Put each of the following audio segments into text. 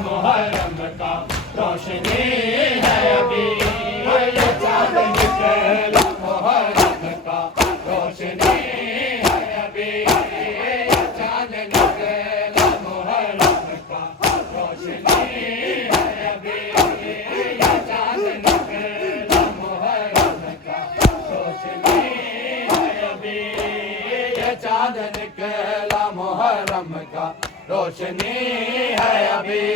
محرم کا روشنی ہے ابھی یہ چاند نکلا محرم کا روشنی ہے ابھی یہ چاند نکلا محرم کا روشنی ہے ابھی یہ چاند نکلا محرم کا روشنی ہے ابھی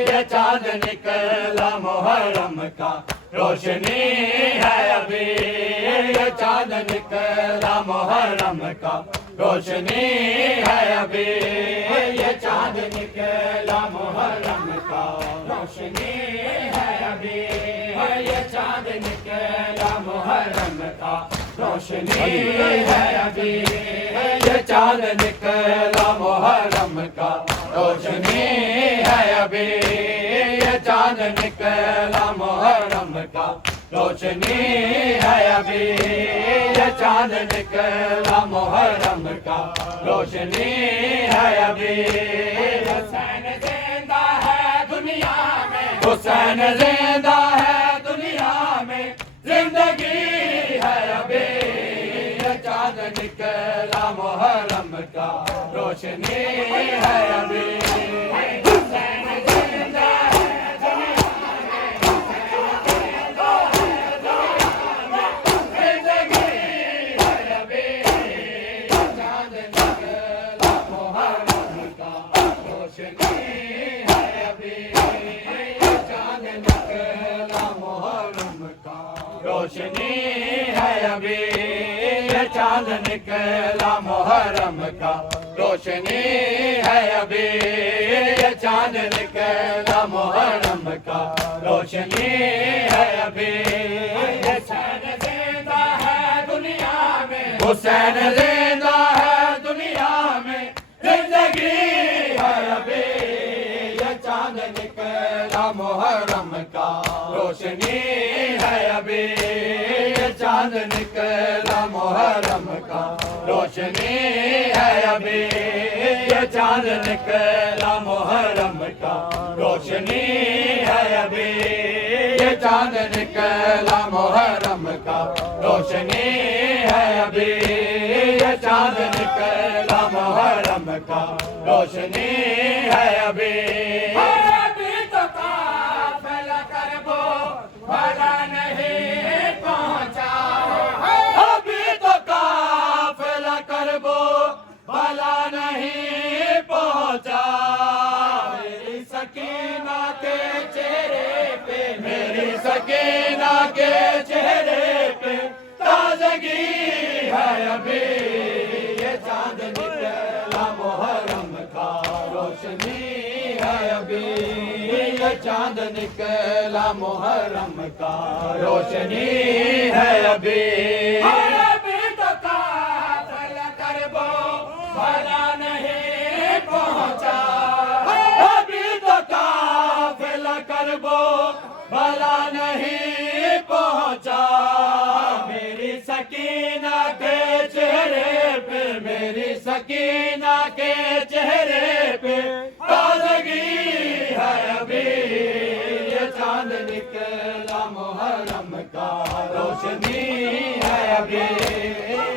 یہ چاند نکلا محرم کا روشنی ہے ابھی یہ چاند نکلا محرم کا روشنی ہے ابھی یہ چاند نکلا محرم کا روشنی ہے ابھی یہ چاند نکلا محرم کا روشنی ہے ابھی یہ چاند نکلا محرم کا روشنی ہے ابھی یہ چاند نکلا محرم کا روشنی ہے ابھی یہ چاند نکلا محرم کا روشنی ہے ابھی یہ چاند نکلا محرم کا روشنی ہے ابھی حسین زندہ ہے دنیا میں حسین زندہ ہے دنیا میں زندگی ہے ابھی یہ چاند نکلا محرم کا روشنی ہے ابھی حسین زندہ ہے دنیا میں زندگی ہے ابھی یہ چاند نکلا محرم کا روشنی ہے ابھی یہ چاند نکلا محرم کا روشنی ہے ابھی یہ چاند نکلا محرم کا روشنی ہے ابھی یہ چاند نکلا محرم کا روشنی ہے ابھی حسین زندہ ہے دنیا میں حسین زندہ ہے دنیا میں زندگی ہے ابھی یہ چاند نکلا محرم کا روشنی ہے ابھی یہ چاند نکلا محرم کا روشنی ہے ابھی یہ چاند نکلا محرم کا روشنی ہے ابھی یہ چاند نکلا محرم کا روشنی ہے ابھی یہ چاند نکلا محرم کا روشنی ہے ابھی تو قافلہ کربو بھلا نہیں پہنچا ابھی تو قافلہ کربو بھلا نہیں پہنچا میری سکینہ کے چہرے پہ میری سکینہ کے چہرے پہ تازگی ہے ابھی یہ چاند نکلا محرم کا روشنی ہے ابھی یہ چاند نکلا محرم کا روشنی ہے ابھی تو قافلہ کربو بھلا نہیں پہنچا ابھی تو قافلہ کربو بھلا نہیں پہنچا میری سکینہ کے چہرے پہ میری سکینہ کے چہرے پہ تازگی ہے ابھی یہ چاند نکلا محرم کا روشنی ہے ابھی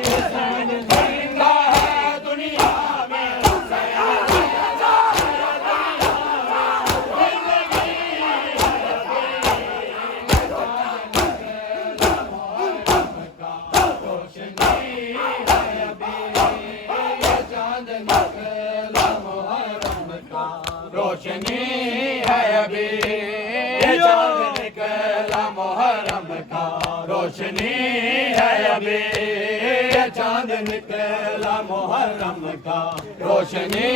حسین زندہ ہے دنیا میں روشنی ہے ابھی یہ چاند نکلا محرم کا روشنی ہے ابھی یہ چاند نکلا محرم کا روشنی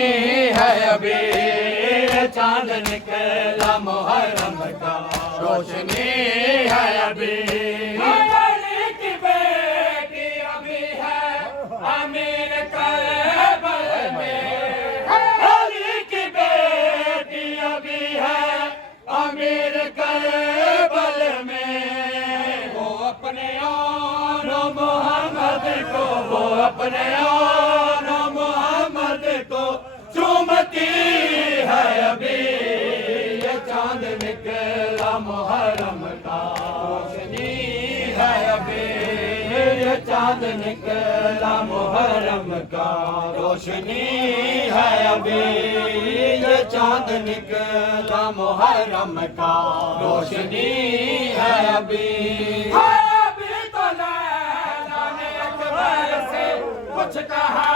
ہے ابھی یہ چاند نکلا محرم کا روشنی ہے ابھی علی کی بیٹی ابھی ہے امیر کربل میں علی کی بیٹی ابھی ہے امیر کربل میں وہ اپنے آن محمد کو وہ اپنے آن محمد کو چومتی ہے ابھی یہ چاند نکلا محرم کا روشنی ہے ابھی یہ چاند نکلا محرم کا روشنی ہے ابھی یہ چاند نکلا محرم کا روشنی ہے ابھی تو لیلا نے اکبر سے کچھ کہا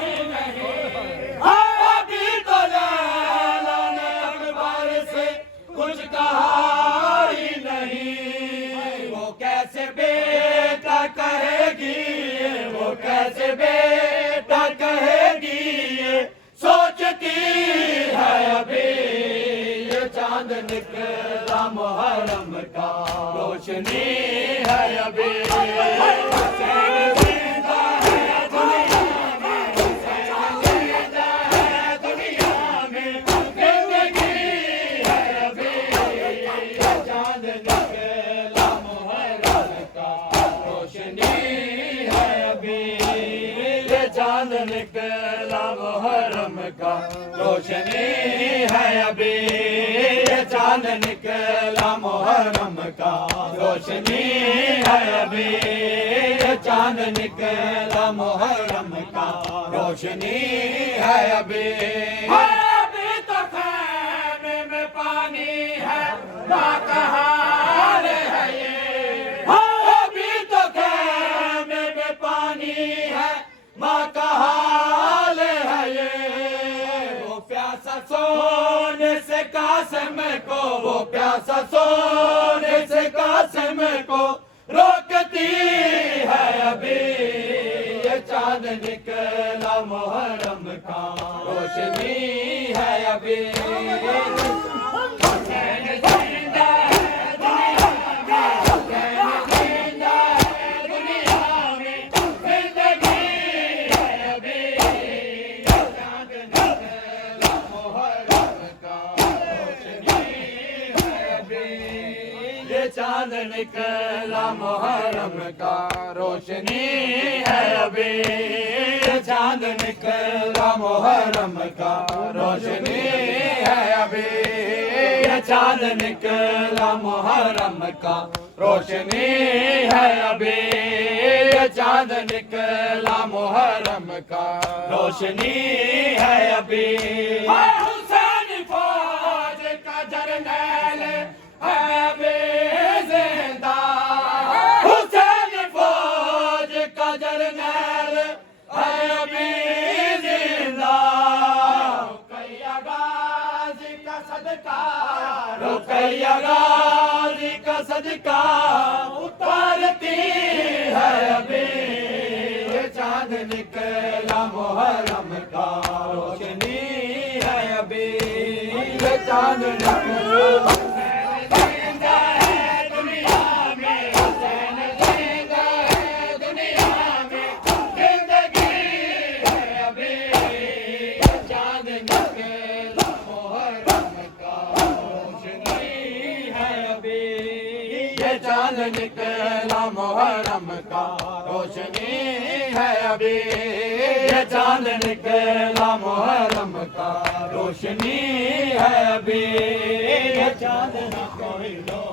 ہی نہیں ابھی تو لیلا نے اکبر سے کچھ کہا ہی نہیں وہ کیسے بیٹا کہے گی وہ کیسے بیٹا کہے گی سوچتی ہے ابھی یہ چاند نکلا محرم کا روشنی ہے ابھی چاند نکلا محرم کا روشنی ہے ابھی یہ چاند نکلا محرم کا روشنی ہے ابھی یہ چاند نکلا محرم کا روشنی ہے ابھی ابھی تو خیمے میں پانی ہے کہاں ہے یہ ابھی تو خیمے میں پانی ہے ماں کا حال ہے یہ وہ پیاسا سونے سے قاسم کو وہ پیاسا سونے سے قاسم کو روکتی ہے ابھی یہ چاند نکلا محرم کا روشنی ہے ابھی چاند نکلا محرم کا روشنی ہے ابھی چاند نکلا محرم کا روشنی ہے ابھی چاند نکلا محرم کا روشنی ہے ابھی چاند نکلا محرم کا روشنی ہے ابھی حسین فوج کا جرنیل ہے ابھی زندہ حسین فوج کا جرنیل ہے ابھی زندہ رقیہ غازی کا صدقہ رقیہ غازی کا صدقہ اتارتی ہے ابھی یہ چاند نکلا محرم کا روشنی ہے ابھی یہ چاند نکلا چاند نکلا محرم کا روشنی ہے ابھی یہ چاند نکلا محرم کا روشنی ہے ابھی یہ چاند نکلا